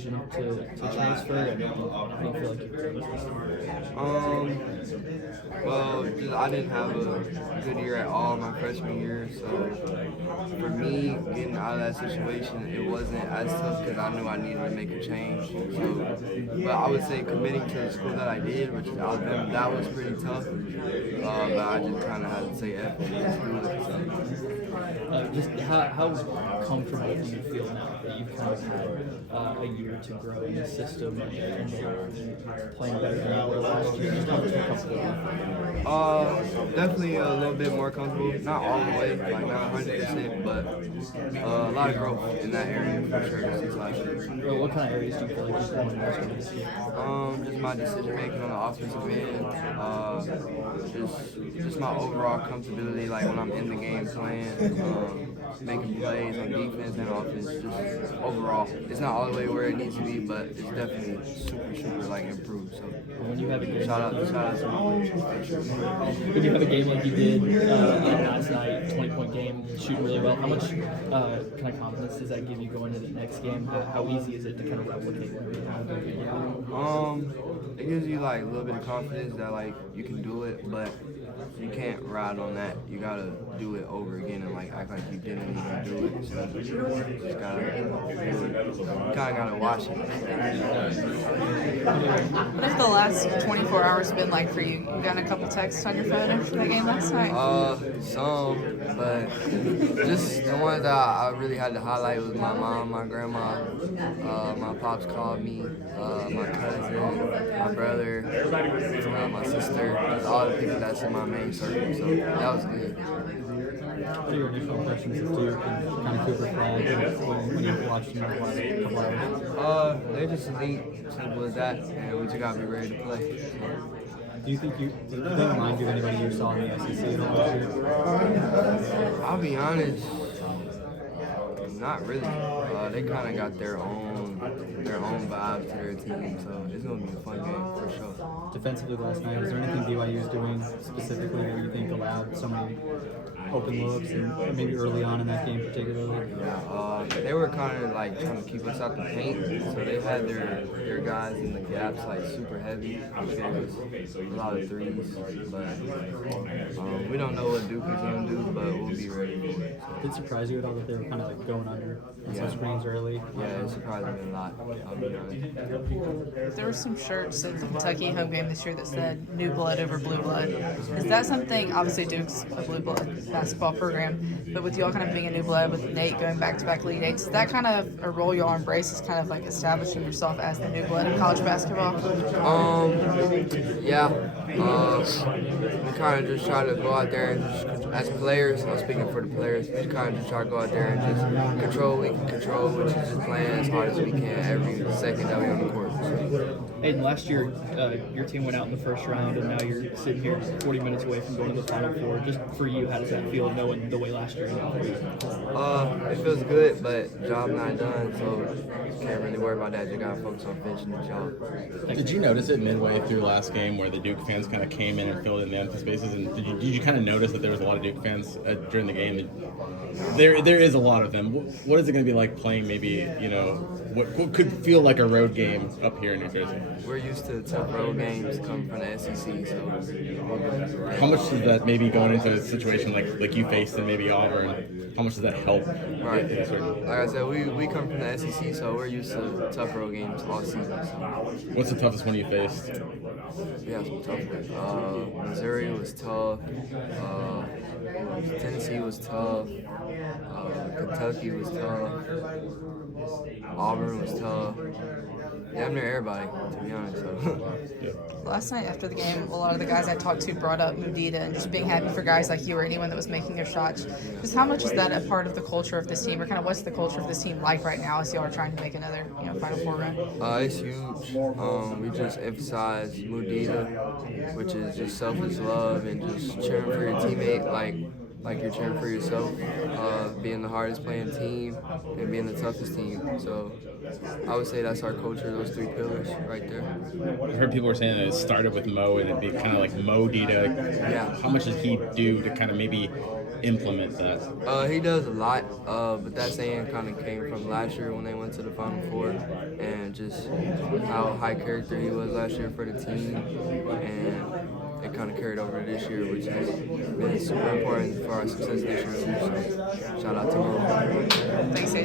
decision to transfer? And how do you feel like I didn't have a good year at all my freshman year, so for me, getting out of that situation, it wasn't as tough because I knew I needed to make a change. So, but I would say committing to the school that I did, which is Alabama, that was pretty tough. But I just kind of had to say F it, let's do it. So. Just how comfortable do you feel now that you've kind of had a year to grow in the system and playing better than you were last year? Just how much more comfortable? Definitely a little bit more comfortable. Not all the way, like not 100%, but a lot of growth in that area for sure since last year. What kind of areas do you feel like you've grown most over this year? Just my decision making on the offensive end. Just my overall comfortability, like when I'm in the game playing, making plays on defense and offense. Just overall, it's not all the way where it needs to be, but it's definitely super like improved. So when you have a game, shout out to when you have a game like you did last night, 20-point game, shooting really well, how much kind of confidence does that give you going into the next game? How easy is it to kind of replicate what you have a good game? It gives you like a little bit of confidence that like you can do it, but you can't ride on that. You gotta do it over again and like act like you didn't even do it. So you just gotta do it. You kinda gotta watch it. What has the last 24 hours been like for you? You got a couple texts on your phone after that game last night? Some, but just the ones that I really had to highlight was my mom, my grandma, my pops called me, my cousin, my brother, my sister, just all the people that's in my main circle. So that was good. What are your initial impressions of Duke and kind of Cooper Flag when you watched them the last couple hours? They're just elite, simple as that, and we just gotta be ready to play. Do you think they remind you of anybody you saw in the SEC at all this year? I'll be honest, not really. They kind of got their own vibe to their team, so it's gonna be a fun game for sure. Defensively last night, is there anything BYU is doing specifically that you think allowed so many open looks, and maybe early on in that game particularly? Yeah, they were kind of like trying to keep us out the paint, so they had their guys in the gaps like super heavy, which gave us a lot of threes. But we don't know what Duke is gonna do, but we'll be ready for it. So. Did it surprise you at all that they were kind of like going under on some screens early? Yeah, it surprised me a lot. I'll be honest. There were some shirts at the Kentucky home game this year that said "New Blood over Blue Blood." Is that something? Obviously, Duke's a Blue Blood basketball program, but with y'all kind of being a new blood, with Nate going back-to-back Elite Eights, is that kind of a role y'all embrace, is kind of like establishing yourself as the new blood in college basketball? Yeah. We kind of just try to go out there and just, as players, I'm speaking for the players, we kind of just try to go out there and just control what we can control, which is just playing as hard as we can every second that we're on the court. Aden, last year, your team went out in the first round, and now you're sitting here 40 minutes away from going to the Final Four. Just for you, how does that feel, knowing the way last year went? It feels good, but job not done, so can't really worry about that. You gotta focus on finishing the job. Did you notice it midway through last game where the Duke fans kind of came in and filled in the empty spaces? And did you kind of notice that there was a lot of Duke fans during the game? There is a lot of them. What is it going to be like playing maybe, what could feel like a road game up here in New Jersey? We're used to tough road games coming from the SEC, so how much does that maybe going into a situation like you faced in maybe Auburn, how much does that help? Right. Like I said, we come from the SEC, so we're used to tough road games all season. So. What's the toughest one you faced? Yeah, some tough ones. Missouri was tough. Tennessee was tough. Kentucky was tough. Auburn was tough. Damn near everybody, to be honest. So. Last night after the game, a lot of the guys I talked to brought up Mudita and just being happy for guys like you or anyone that was making their shots. Just how much is that a part of the culture of this team, or kind of what's the culture of this team like right now as y'all are trying to make another Final Four run? It's huge. We just emphasize Mudita, which is just selfless love and just cheering for your teammate like you're cheering for yourself, being the hardest playing team and being the toughest team. So I would say that's our culture, those three pillars right there. I heard people were saying that it started with Mo and it'd be kind of like Mo Dita. Yeah. How much does he do to kind of maybe implement that? He does a lot, but that saying kind of came from last year when they went to the Final Four, and just how high character he was last year for the team, and it kind of carried over to this year, which has been super important for our success this year too. So shout out to him. Thanks, Aiden.